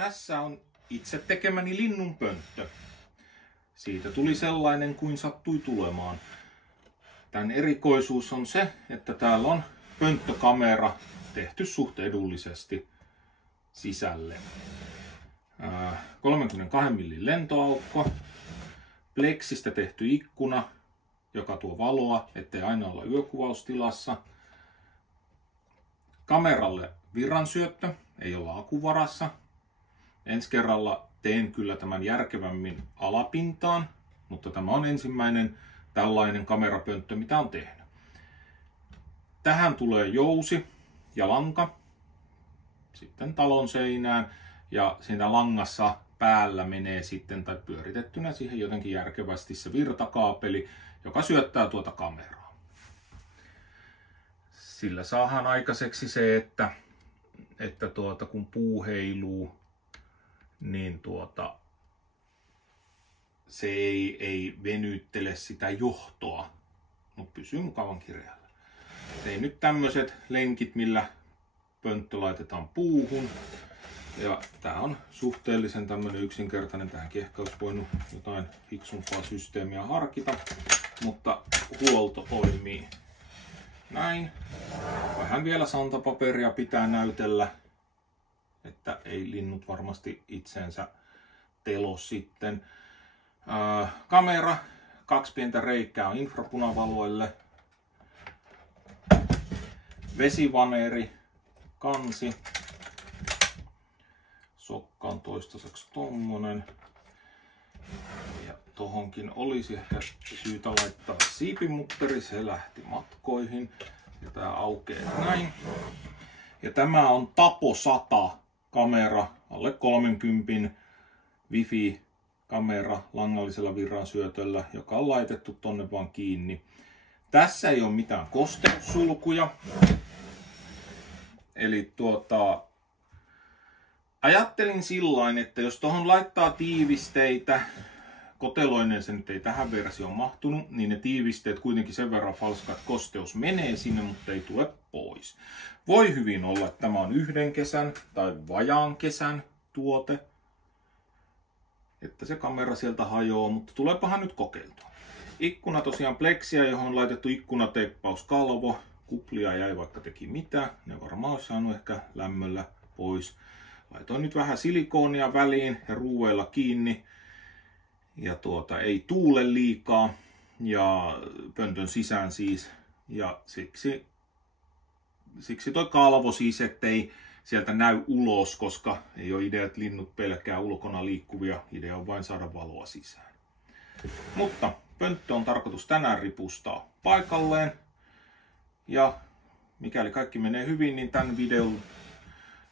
Tässä on itse tekemäni linnunpönttö. Siitä tuli sellainen kuin sattui tulemaan. Tämän erikoisuus on se, että täällä on pönttökamera tehty suht edullisesti sisälle. 32 mm lentoaukko, pleksistä tehty ikkuna, joka tuo valoa, ettei aina olla yökuvaustilassa. Kameralle virransyöttö, ei olla akuvarassa. Ensi kerralla teen kyllä tämän järkevämmin alapintaan, mutta tämä on ensimmäinen tällainen kamerapönttö, mitä on tehnyt. Tähän tulee jousi ja lanka sitten talon seinään ja siinä langassa päällä menee sitten tai pyöritettynä siihen jotenkin järkevästi se virtakaapeli, joka syöttää tuota kameraa. Sillä saadaan aikaiseksi se, että kun puu heiluu, niin se ei venyttele sitä johtoa, mutta pysyy mukavan kireällä. Tein nyt tämmöiset lenkit, millä pönttö laitetaan puuhun. Ja tää on suhteellisen tämmönen yksinkertainen. Tähänkin ehkä olisi voinut jotain fiksumpaa systeemiä harkita, mutta huolto toimii näin. Vähän vielä santapaperia pitää näytellä, että ei linnut varmasti itseensä telo sitten. Kamera, 2 pientä reikää on infrapunavaloille. Vesivaneeri, kansi. Sokka on toistaiseksi tommonen. Ja tohonkin olisi ehkä syytä laittaa siipimutteri, se lähti matkoihin. Ja tää aukeaa näin. Ja tämä on Tapo 100 kamera, alle 30 wifi kamera langallisella virransyötöllä, joka on laitettu tonne vaan kiinni. Tässä ei ole mitään kosteussulkuja. Eli ajattelin sillain, että jos tuohon laittaa tiivisteitä, koteloinen se nyt ei tähän versioon mahtunut, niin ne tiivisteet kuitenkin sen verran falskat, että kosteus menee sinne, mutta ei tule pois. Voi hyvin olla, että tämä on 1 kesän tai vajaan kesän tuote, että se kamera sieltä hajoaa, mutta tuleepahan nyt kokeiltua. Ikkuna tosiaan pleksiä, johon on laitettu ikkunateippauskalvo. Kuplia jäi vaikka teki mitä, ne varmaan olisi saanut ehkä lämmöllä pois. Laitoin nyt vähän silikoonia väliin ja ruuveilla kiinni. Ja ei tuule liikaa ja pöntön sisään siis. Ja siksi toi kalvo siis, ettei sieltä näy ulos, koska ei ole idea, että linnut pelkää ulkona liikkuvia. Idea on vain saada valoa sisään. Mutta pönttö on tarkoitus tänään ripustaa paikalleen. Ja mikäli kaikki menee hyvin, niin tämän videon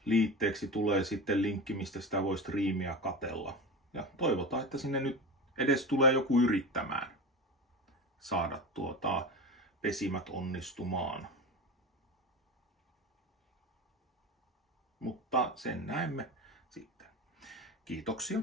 liitteeksi tulee sitten linkki, mistä sitä voi striimiä katsella. Ja toivotaan, että sinne nyt edes tulee joku yrittämään saada pesimät onnistumaan. Mutta sen näemme sitten. Kiitoksia.